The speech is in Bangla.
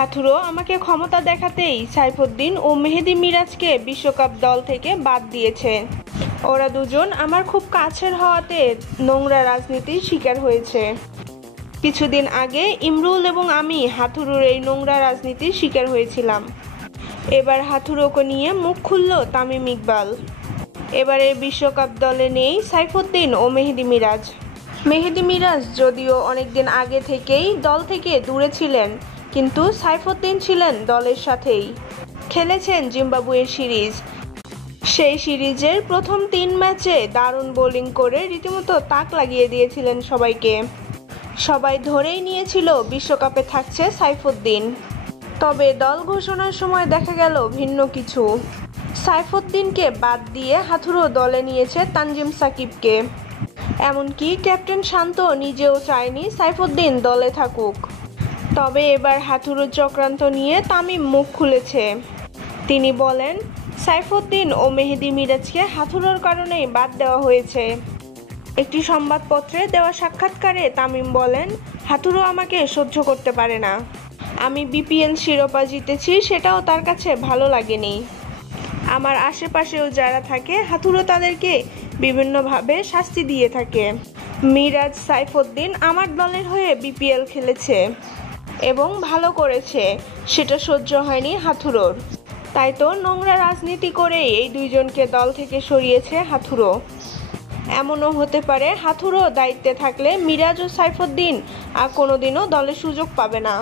হাথুরু আমাকে ক্ষমতা দেখাতেই সাইফুদ্দিন ও মেহেদী মিরাজকে বিশ্বকাপ দল থেকে বাদ দিয়েছে। ওরা দুজন আমার খুব কাছের হওয়াতে নোংরা রাজনীতির শিকার হয়েছে। কিছুদিন আগে ইমরুল এবং আমি হাথুরুর এই নোংরা রাজনীতির শিকার হয়েছিলাম। এবার হাথুরুকে নিয়ে মুখ খুলল তামিম ইকবাল। এবারের বিশ্বকাপ দলে নেই সাইফুদ্দিন ও মেহেদী মিরাজ। মেহেদী মিরাজ যদিও অনেকদিন আগে থেকেই দল থেকে দূরে ছিলেন, কিন্তু সাইফুদ্দিন ছিলেন দলের সাথেই। খেলেছেন জিম্বাবুয়ের সিরিজ। সেই সিরিজের প্রথম 3 ম্যাচে দারুণ বোলিং করে রীতিমতো তাক লাগিয়ে দিয়েছিলেন সবাইকে। সবাই ধরেই নিয়েছিল বিশ্বকাপে থাকছে সাইফুদ্দিন। তবে দল ঘোষণার সময় দেখা গেল ভিন্ন কিছু। সাইফুদ্দিনকে বাদ দিয়ে হাথুরু দলে নিয়েছে তানজিম সাকিবকে। এমনকি ক্যাপ্টেন শান্ত নিজেও চায়নি সাইফুদ্দিন দলে থাকুক। তবে এবার হাথুরুর চক্রান্ত নিয়ে তামিম মুখ খুলেছে। তিনি বলেন, সাইফুদ্দিন ও মেহেদী মিরাজকে হাথুরুর কারণেই বাদ দেওয়া হয়েছে। একটি সংবাদপত্রে দেওয়া সাক্ষাৎকারে তামিম বলেন, হাথুরু আমাকে সহ্য করতে পারে না। আমি বিপিএল শিরোপা জিতেছি, সেটাও তার কাছে ভালো লাগেনি। আমার আশেপাশেও যারা থাকে হাথুরু তাদেরকে বিভিন্নভাবে শাস্তি দিয়ে থাকে। মিরাজ সাইফুদ্দিন আমার দলের হয়ে বিপিএল খেলেছে এবং ভালো করেছে, সেটা সহ্য হয়নি হাথুরুর। তাই তো নোংরা রাজনীতি করেই এই দুইজনকে দল থেকে সরিয়েছে হাথুরু। এমনও হতে পারে হাথুরু দায়িত্বে থাকলে মিরাজ ও সাইফুদ্দিন আর কোনোদিনও দলে সুযোগ পাবে না।